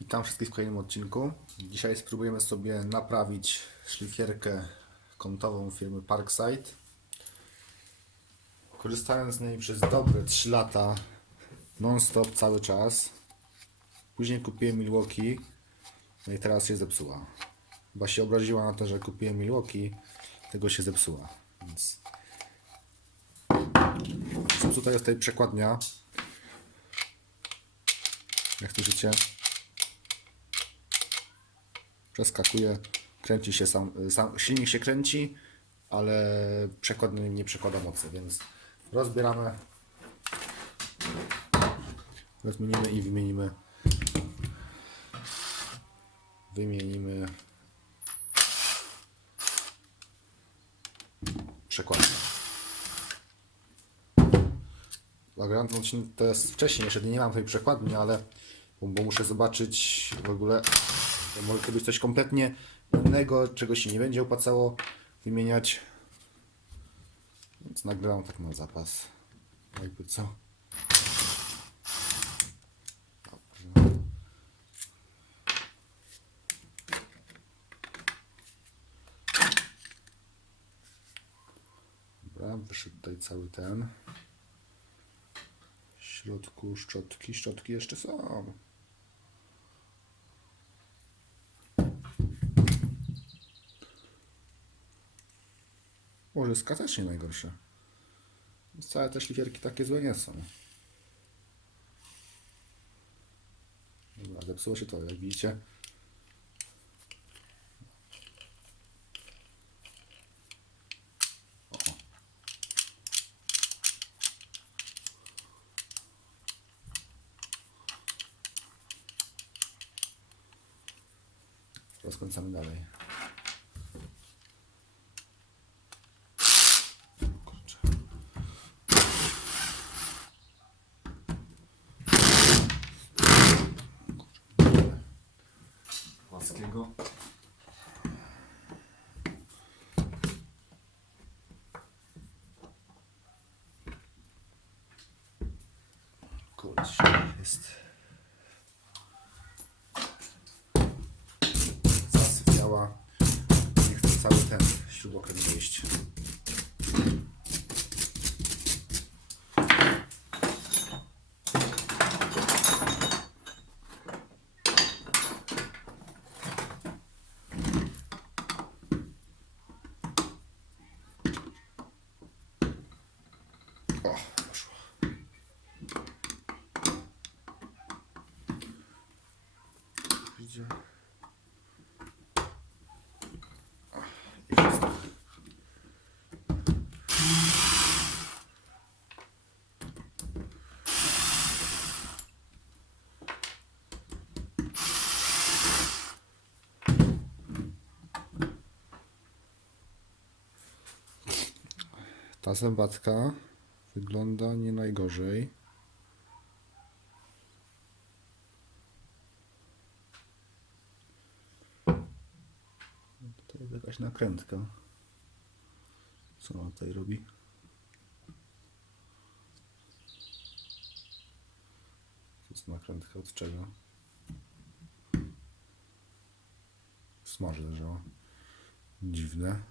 Witam wszystkich w kolejnym odcinku. Dzisiaj spróbujemy sobie naprawić szlifierkę kątową firmy Parkside. Korzystałem z niej przez dobre 3 lata non-stop cały czas. Później kupiłem Milwaukee, no i teraz się zepsuła. Chyba się obraziła na to, że kupiłem Milwaukee, tego się zepsuła. Więc zepsuta jest tutaj przekładnia. Jak słyszycie, przeskakuje, kręci się sam, sam silnik się kręci, ale przekładnie nie przekłada mocy, więc rozbieramy, rozmienimy i wymienimy. Wymienimy przekładnię. Nagrałem ten odcinek teraz wcześniej, jeszcze nie mam tej przekładni, ale bo muszę zobaczyć w ogóle, to może to być coś kompletnie innego, czego się nie będzie opłacało wymieniać. Więc nagrywam tak na zapas. Jakby co. Dobra, wyszedł tutaj cały ten. W środku szczotki. Szczotki jeszcze są. Może ska też nie najgorsze. Wcale te szlifierki takie złe nie są. Dobra, zepsuło się to, jak widzicie. Rozkręcamy dalej. Kurczę. Kurczę. Płaskiego. Kurczę, jest zasypiała. Nie chcę cały ten śrubokręt wyjść. Ta zębatka wygląda nie najgorzej. Tutaj jest jakaś nakrętka. Co ona tutaj robi? To jest nakrętka od czego? Smaży leżało. Dziwne.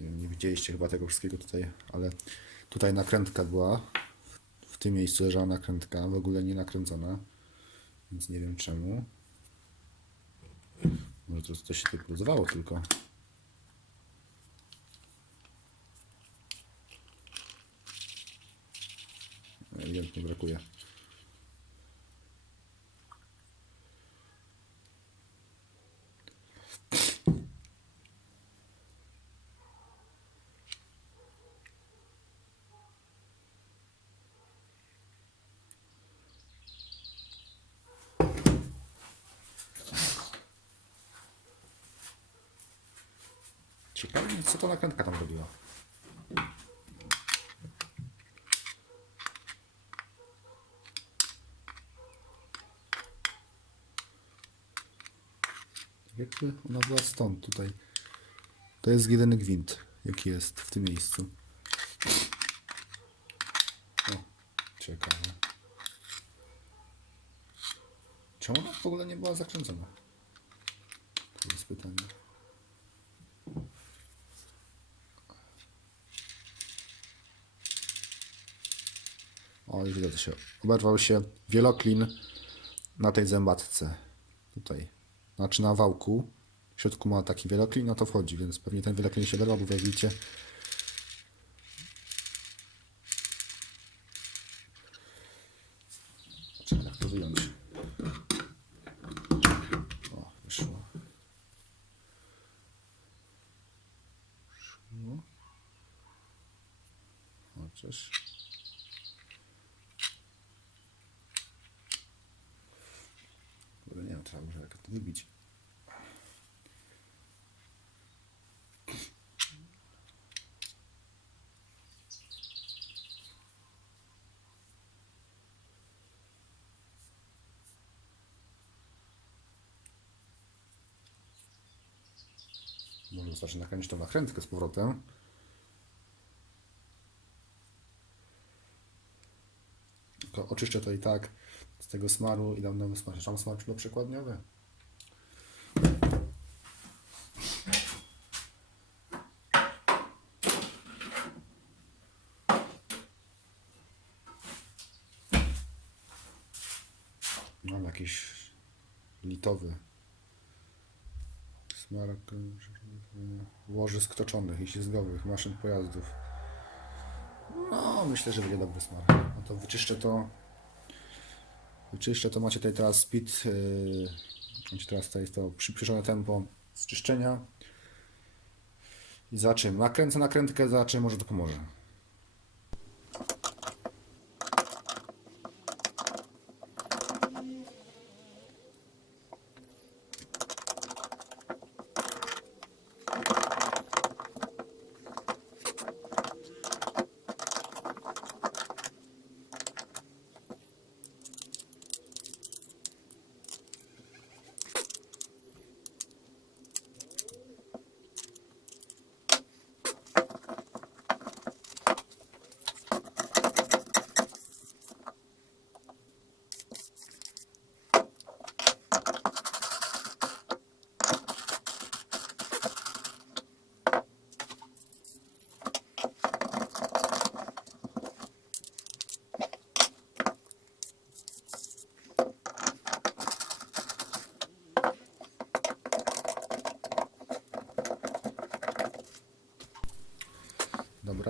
Nie wiem, nie widzieliście chyba tego wszystkiego tutaj, ale tutaj nakrętka była. W tym miejscu leżała nakrętka, w ogóle nie nakręcona, więc nie wiem czemu. Może to coś się tutaj poluzowało tylko. Ewidentnie brakuje. Ciekawe co to nakrętka tam robiła. Jakby ona była stąd tutaj. To jest jeden gwint, jaki jest w tym miejscu. Ciekawe. Czemu ona w ogóle nie była zakręcona? To jest pytanie. O, i widać się. Oberwał się wieloklin na tej zębatce. Tutaj. Znaczy na wałku. W środku ma taki wieloklin, no to wchodzi, więc pewnie ten wieloklin się oberwał, bo jak widzicie. Chociaż. Wiem, trzeba może jak to wybić. Może wystarczy nakręcić tą nakrętkę z powrotem. Oczyszczę to i tak z tego smaru i dam nowy smar. Czy Mam smar przekładniowy? Mam jakiś litowy smarek łożysk toczonych i ślizgowych maszyn pojazdów. No, myślę, że będzie dobry smar. No to wyczyszczę to. Wyczyszczę to. Macie tutaj teraz speed. Yy, macie teraz tutaj to przyspieszone tempo z czyszczenia. I za czym? Nakręcę nakrętkę, za czym może to pomoże.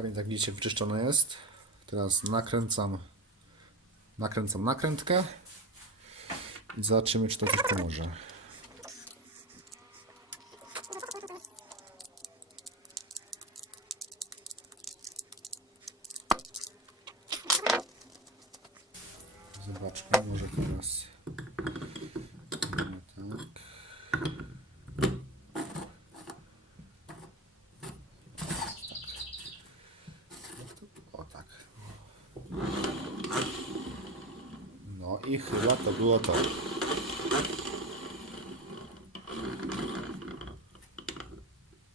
Dobra, więc jak widzicie wyczyszczone jest. Teraz nakręcam nakręcam nakrętkę i zobaczymy czy to coś pomoże. Zobaczmy, może teraz no tak. O tak. No i chyba to było to.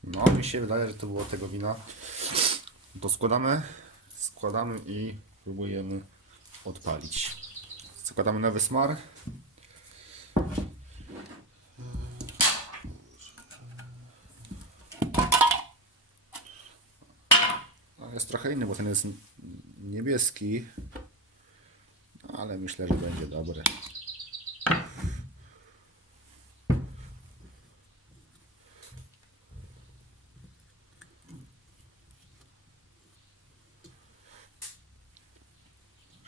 No, mi się wydaje, że to było tego wina. To składamy, składamy i próbujemy odpalić. Składamy nowy smar. No, jest trochę inny, bo ten jest niebieski. Ale myślę, że będzie dobry.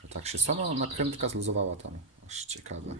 Że tak się sama nakrętka zluzowała tam. Aż ciekawe.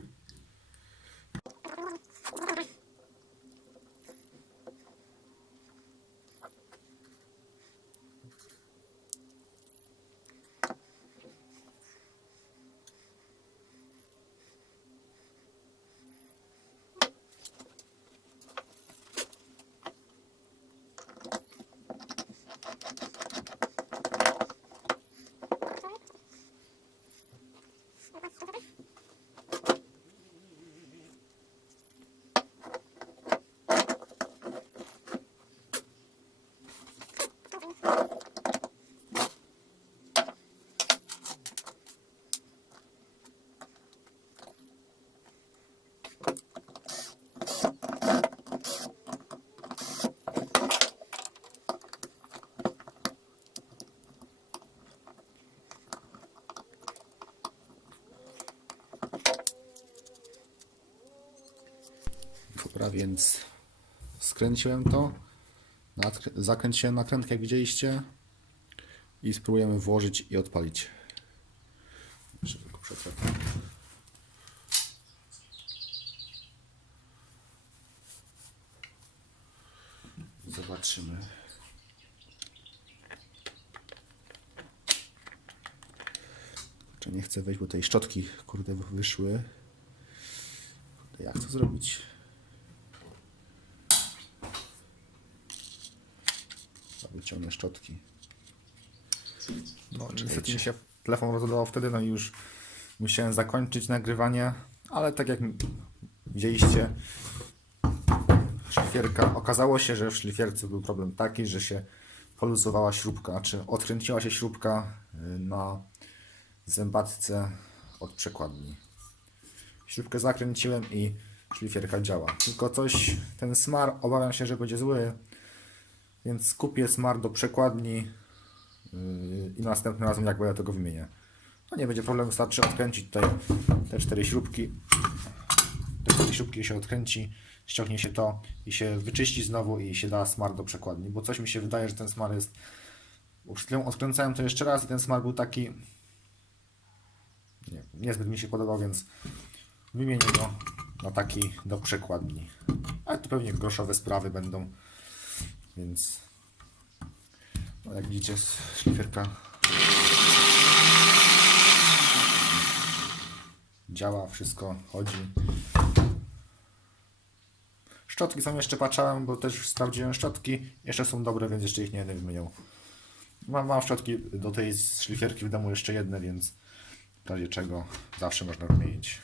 Dobra, więc skręciłem to. Zakręciłem nakrętkę, jak widzieliście. I spróbujemy włożyć i odpalić. Zobaczymy. Czy nie chcę wejść, bo tej szczotki, kurde, wyszły. Jak to zrobić? Chyba Wyciągnę szczotki. No, niestety mi się telefon rozładował wtedy, no i już musiałem zakończyć nagrywanie, ale tak jak widzieliście, szlifierka, okazało się, że w szlifierce był problem taki, że się poluzowała śrubka, czy odkręciła się śrubka y, na zębatce od przekładni. Śrubkę zakręciłem i szlifierka działa. Tylko coś, ten smar, obawiam się, że będzie zły, więc kupię smar do przekładni yy, i następnym razem jak będę tego wymienię. No nie będzie problemu, wystarczy odkręcić tutaj te cztery śrubki. Te cztery śrubki się odkręci, ściągnie się to i się wyczyści znowu i się da smar do przekładni, bo coś mi się wydaje, że ten smar jest... Odkręcałem to jeszcze raz i ten smar był taki... Nie, niezbyt mi się podobał, więc wymienię go na taki do przekładni. Ale to pewnie groszowe sprawy będą, więc no jak widzicie szlifierka działa, wszystko chodzi. Szczotki są jeszcze patrzałem, bo też sprawdziłem szczotki. Jeszcze są dobre, więc jeszcze ich nie będę wymieniał. Mam, mam szczotki do tej szlifierki w domu jeszcze jedne, więc w razie czego zawsze można wymienić.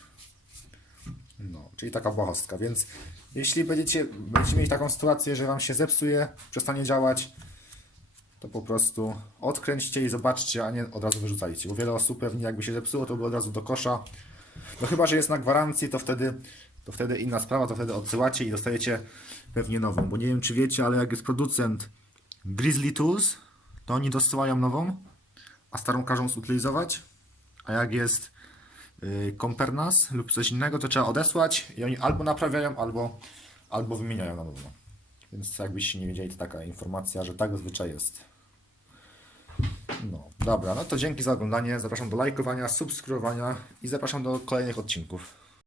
No, czyli taka błahostka, więc jeśli będziecie, będziecie mieli taką sytuację, że Wam się zepsuje, przestanie działać, to po prostu odkręćcie i zobaczcie, a nie od razu wyrzucajcie. Bo wiele osób pewnie jakby się zepsuło, to by od razu do kosza. No chyba, że jest na gwarancji, to wtedy, to wtedy inna sprawa, to wtedy odsyłacie i dostajecie pewnie nową. Bo nie wiem, czy wiecie, ale jak jest producent Grizzly Tools, to oni dosyłają nową, a starą każą zutylizować. A jak jest yy, Compernas lub coś innego, to trzeba odesłać i oni albo naprawiają, albo, albo wymieniają na nowo. Więc jakbyście nie wiedzieli, to taka informacja, że tak zazwyczaj jest. No, dobra, no to dzięki za oglądanie. Zapraszam do lajkowania, subskrybowania i zapraszam do kolejnych odcinków.